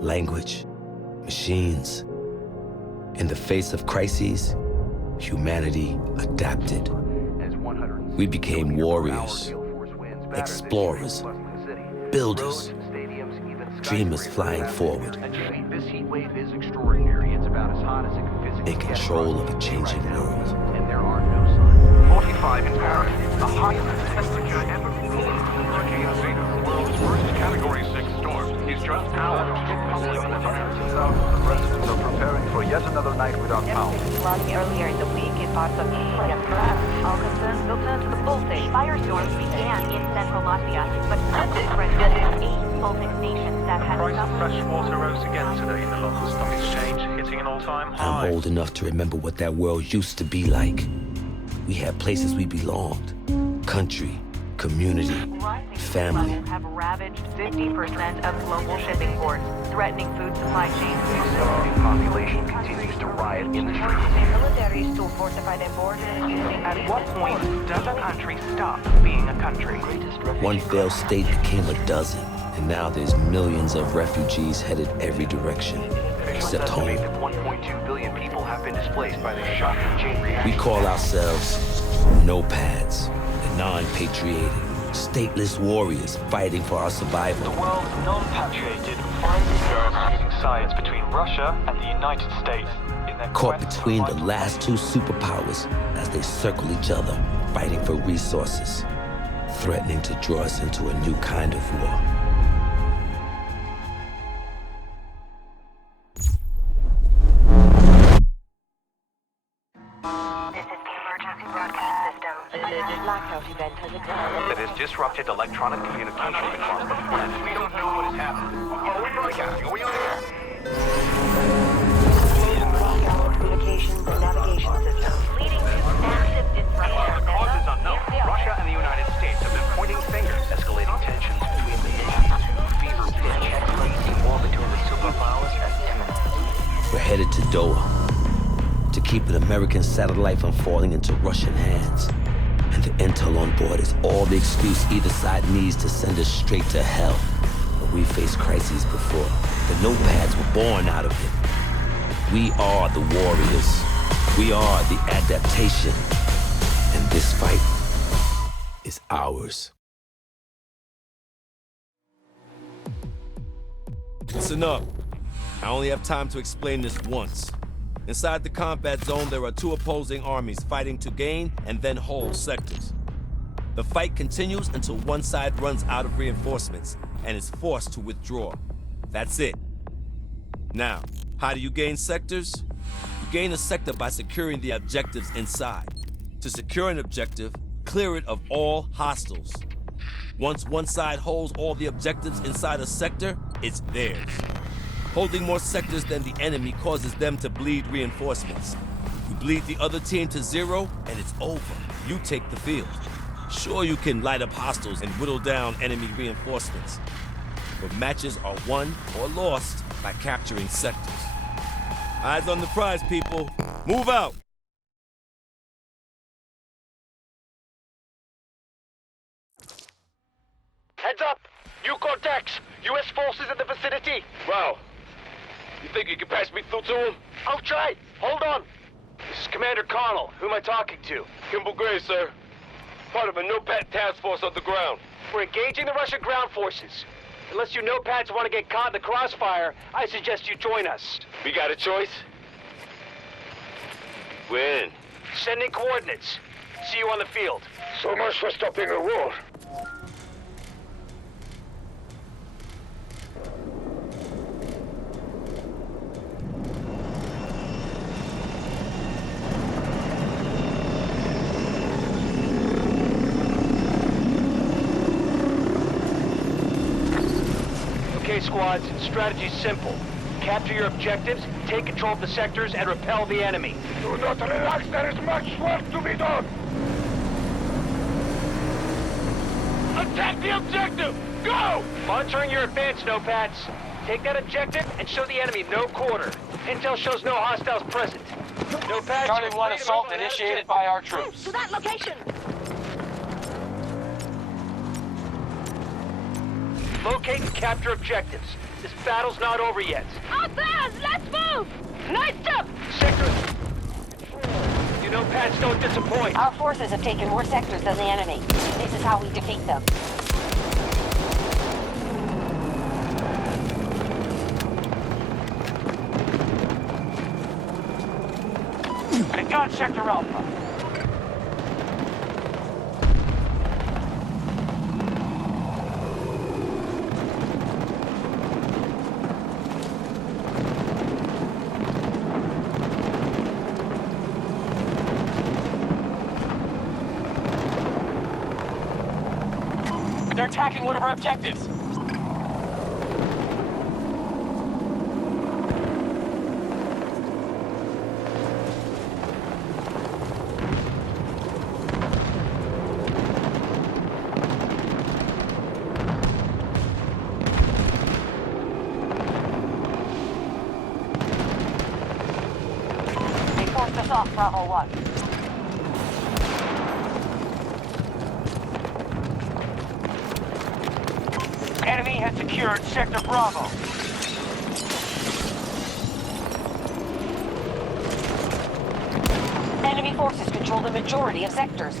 language, machines. In the face of crises, humanity adapted. We became warriors, explorers, builders, dreamers flying forward, This heat wave is extraordinary. It's about as hot as it can physically in control of a changing world. And there are no signs. 45 in Paris, the highest temperature ever recorded. Hurricane Zeta, the world's worst Category 6 storm, is just now residents are preparing for yet another night without power. Flooding earlier in the week in parts of Italy and France. All concerns will turn to the Baltic. Firestorms began in central Latvia, but different than 8 Baltic stations that had Price of fresh water rose again today in the London Stock Exchange, hitting an all-time high. I'm old enough to remember what that world used to be like. We had places we belonged, country, community, family. Levels have ravaged 50% of global shipping ports, threatening food supply chains. The population continues to riot in the streets. Militaries to fortify their borders using... At what point does a country stop being a country? One failed state became a dozen, and now there's millions of refugees headed every direction, except home. Estimate that 1.2 billion people have been displaced by the shocking chain reaction. We call ourselves nopads, the non-patriotic, stateless warriors fighting for our survival. The world's non-patrioted finally using science between Russia and the United States in their Caught quest between for the vital last two superpowers as they circle each other, fighting for resources, threatening to draw us into a new kind of war. This is the emergency broadcast system. A blackout event has occurred. That has disrupted electronic communication across the planet. We don't know what has happened. Are we broadcasting? Are we on air? Blackout communications and navigation system, leading to massive disruption. The cause is unknown. Russia and the United States have been pointing fingers, escalating tensions between the nations to fever pitch. The war between the superpowers is imminent. We're headed to Doha to keep an American satellite from falling into Russian hands. And the intel on board is all the excuse either side needs to send us straight to hell. But we faced crises before. The nopads were born out of it. We are the warriors. We are the adaptation. And this fight is ours. Listen up. I only have time to explain this once. Inside the combat zone, there are two opposing armies fighting to gain and then hold sectors. The fight continues until one side runs out of reinforcements and is forced to withdraw. That's it. Now, how do you gain sectors? You gain a sector by securing the objectives inside. To secure an objective, clear it of all hostiles. Once one side holds all the objectives inside a sector, it's theirs. Holding more sectors than the enemy causes them to bleed reinforcements. You bleed the other team to zero, and it's over. You take the field. Sure, you can light up hostiles and whittle down enemy reinforcements, but matches are won or lost by capturing sectors. Eyes on the prize, people. Move out! Heads up! New Cortex! U.S. forces in the vicinity! Wow. You think you can pass me through to him? I'll try! Hold on! This is Commander Connell. Who am I talking to? Kimball Gray, sir. Part of a NOPAD task force on the ground. We're engaging the Russian ground forces. Unless you nopads want to get caught in the crossfire, I suggest you join us. We got a choice? When? Sending coordinates. See you on the field. So much for stopping a war. Okay, squads, strategy's simple. Capture your objectives, take control of the sectors, and repel the enemy. Do not relax, there is much work to be done. Attack the objective! Go! Monitoring your advance, nopads. Take that objective and show the enemy no quarter. Intel shows no hostiles present. Nopads... Charlie 1 assault initiated by our troops. To that location! Locate and capture objectives. This battle's not over yet. Outside, let's move! Nice job! Sector... You know Pats don't disappoint. Our forces have taken more sectors than the enemy. This is how we defeat them. I got Sector Alpha. They're attacking one of our objectives. They forced us off Bravo 1. Enemy has secured Sector Bravo. Enemy forces control the majority of sectors.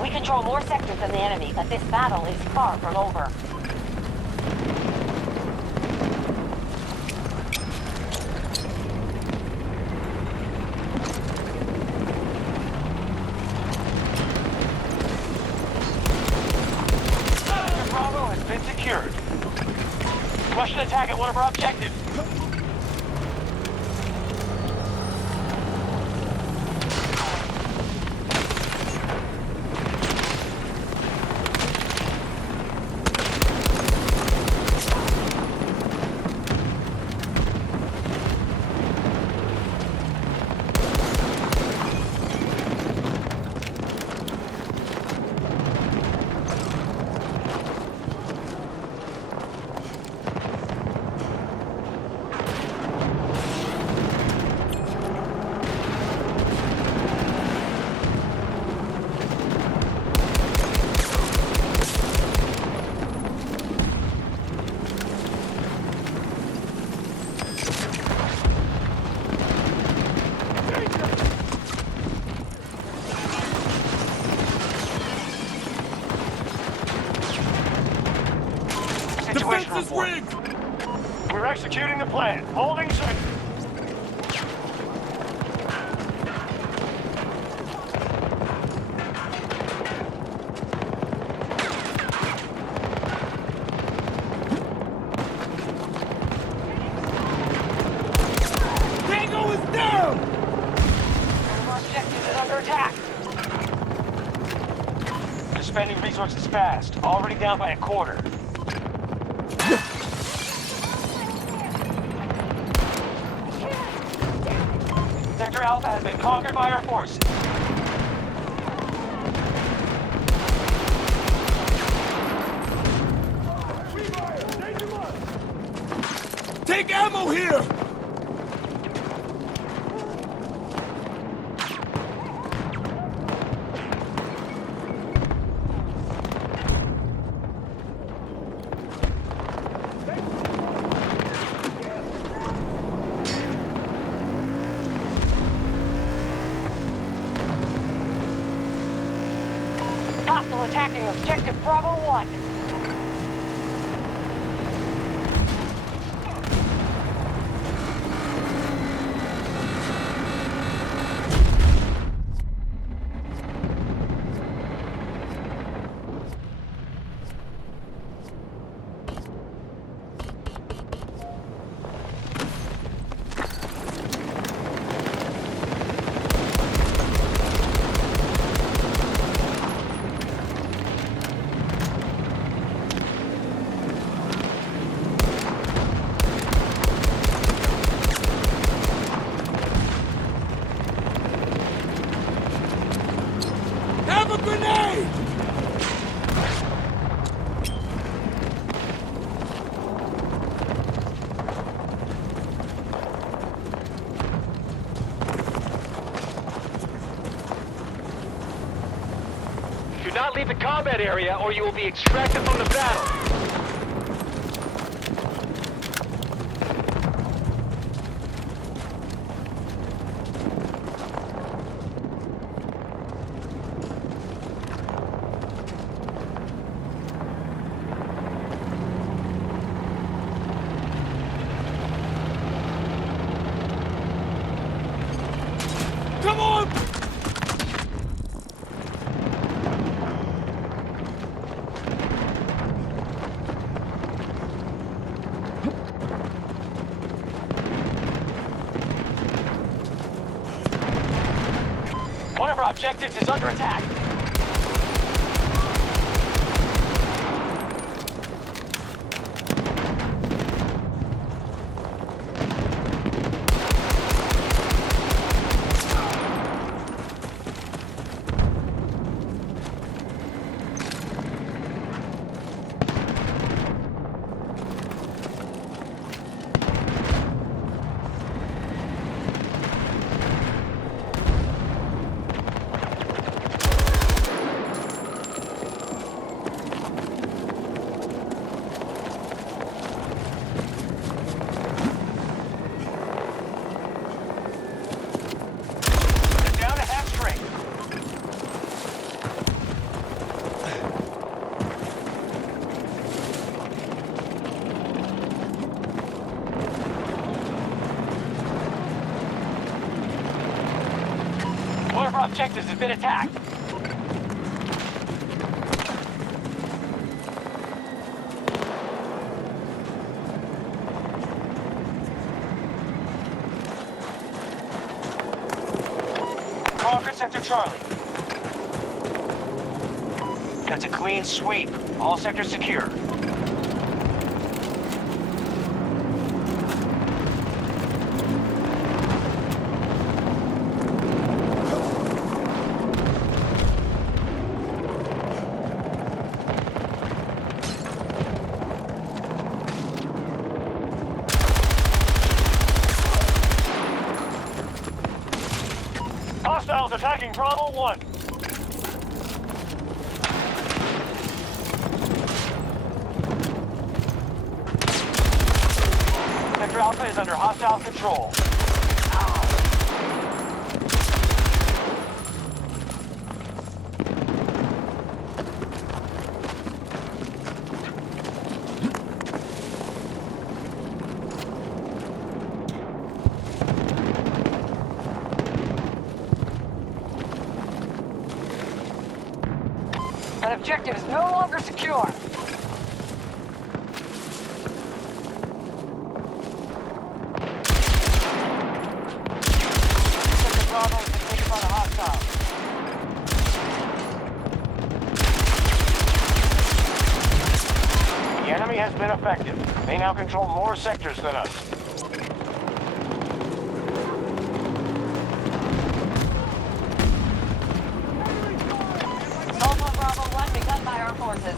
We control more sectors than the enemy, but this battle is far from over. Sector Bravo has been secured. Russian attack at one of our objectives. Situation report. We're executing the plan. Holding sector. Tango is down! Our objective is under attack. They're spending resources fast. Already down by a quarter. Sector Alpha has been conquered by our forces. Take ammo here! hostile attacking objective Bravo 1. Have a grenade! Do not leave the combat area or you will be extracted from the battle. Come on! One of our objectives is under attack. Down to half strength. One of our objectives has been attacked. Conquer Sector Charlie. That's a clean sweep. All sectors secure. Hostiles attacking Bravo 1. Sector Alpha is under hostile control. That objective is no longer secure. Sector Bravo has been taken by the hostiles. The enemy has been effective. They now control more sectors than us. Assault on Bravo 1 begun by our forces.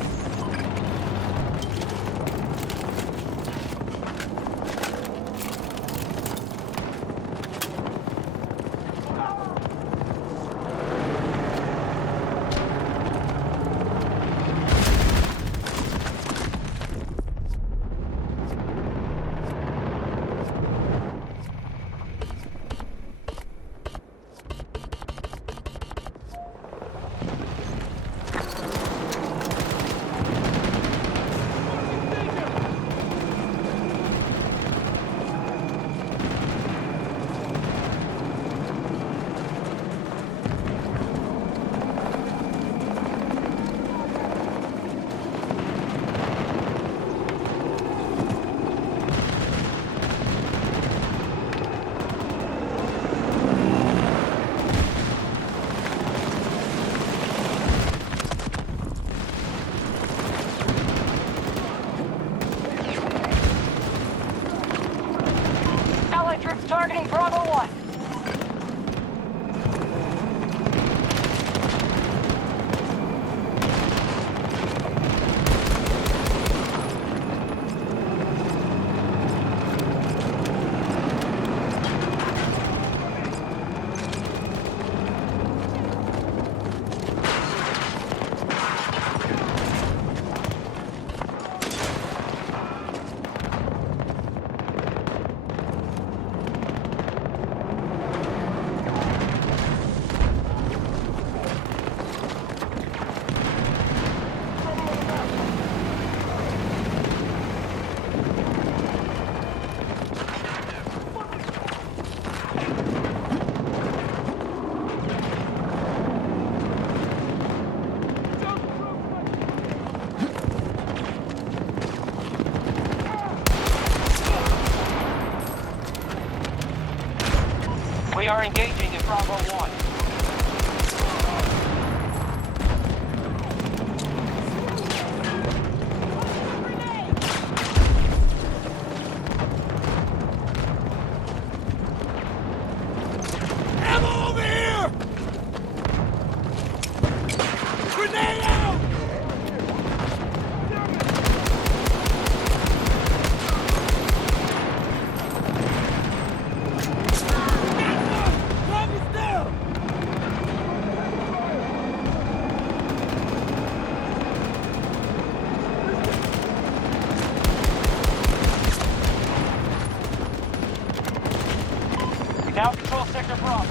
troops targeting Bravo 1. We are engaging in Bravo 1. We now control Sector Bravo.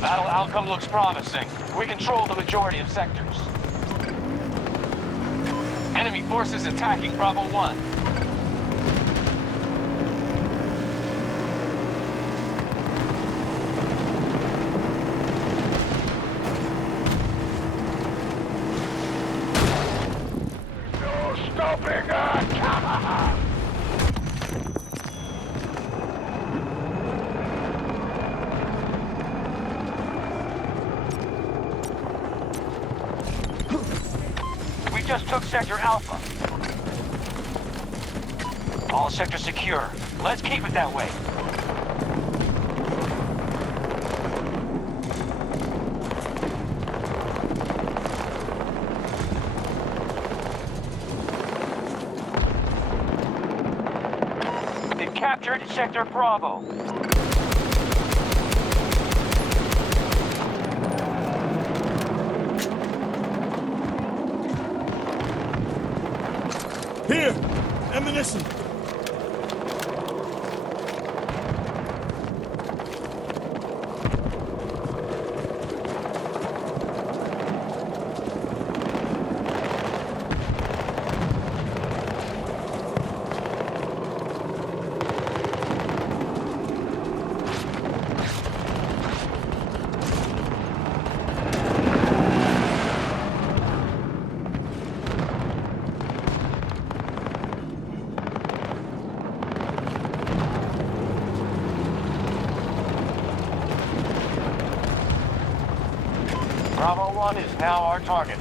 Battle outcome looks promising. We control the majority of sectors. Enemy forces attacking Bravo 1. Stopping us! We just took Sector Alpha. All sectors secure. Let's keep it that way. They've captured Sector Bravo. Here! Ammunition! Bravo 1 is now our target.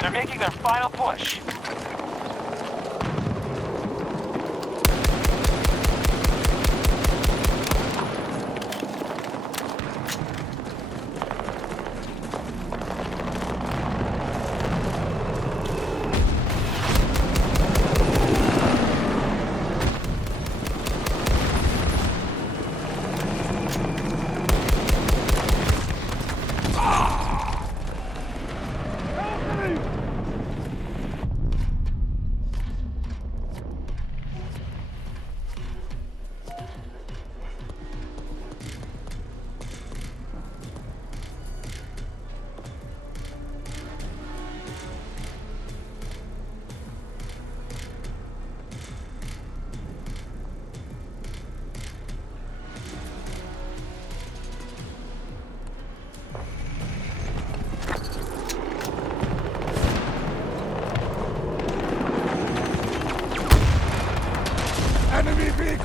They're making their final push.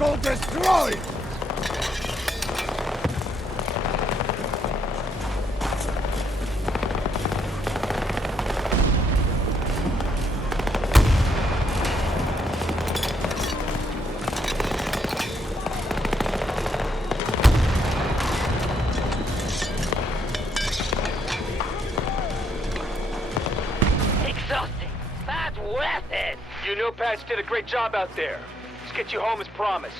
Vehicle destroyed! Exhausting, but worth it. You know Patch did a great job out there. Let's get you home as promised.